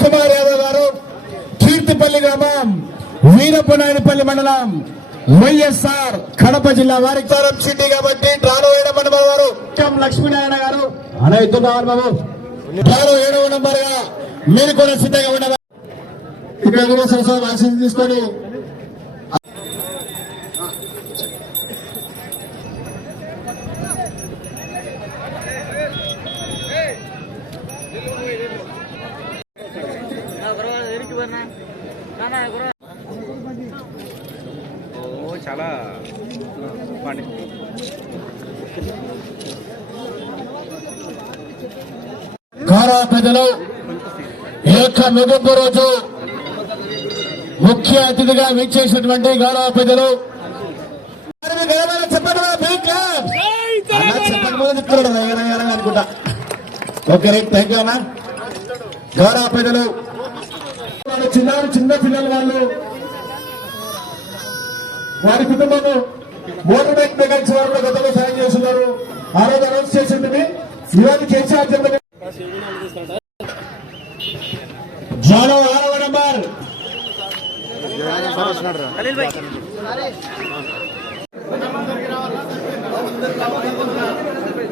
కుమార్ యాదవ్ గారు కీర్తిపల్లి గ్రామం వీరపునాయనపల్లి మండలం వైఎస్ఆర్ కడప జిల్లా వారి సిటీ కాబట్టి డ్రాలో ఏడవ నెంబర్ వారు. లక్ష్మీనారాయణ గారు. అలా ఎత్తు కావాలి బాబు. డ్రాలో ఏడవ నెంబర్గా మీరు కూడా సిద్ధంగా ఉండవాలి ఇక్కడ కూడా వ్యాక్సిన్ తీసుకొని ఓ చాలా పండి. కారా పెద్దలు ఈ యొక్క ముగింపు రోజు ముఖ్య అతిథిగా వీక్షేసినటువంటి గౌరవ గౌరవాలు చెప్పండి అనుకుంటా. ఓకే రైట్ థ్యాంక్ యూ అన్నా. గౌరవ పెద్దలు వాళ్ళ చిన్నారు చిన్న పిల్లల వాళ్ళు. వారి కుటుంబంలో మోటార్ బ్యాంక్ మెకానిక్స్ వారు గతంలో సాయం చేస్తున్నారు. ఆ రోజు అనౌన్స్ చేసింది ఇవాళ కేసీఆర్ చెప్పిన జాలో ఆరవ number.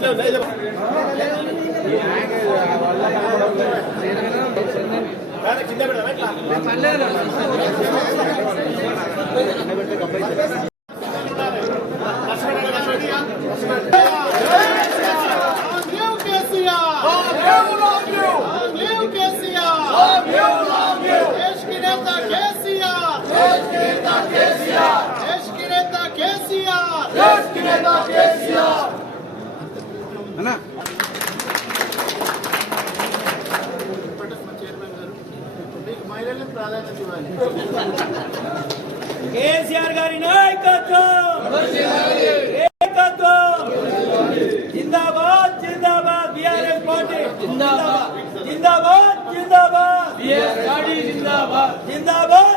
Khalil భాయ్ New KCR! New KCR! देश మహిళలకు ప్రాధాన్యత ఇవ్వాలి. కేసీఆర్ గారి నాయకత్వం! జిందాబాద్ జిందాబాద్ బిఆర్ఎస్ పార్టీ! జిందాబాద్ జిందాబాద్! జిందాబాద్ బిఆర్ఎస్ పార్టీ జిందాబాద్!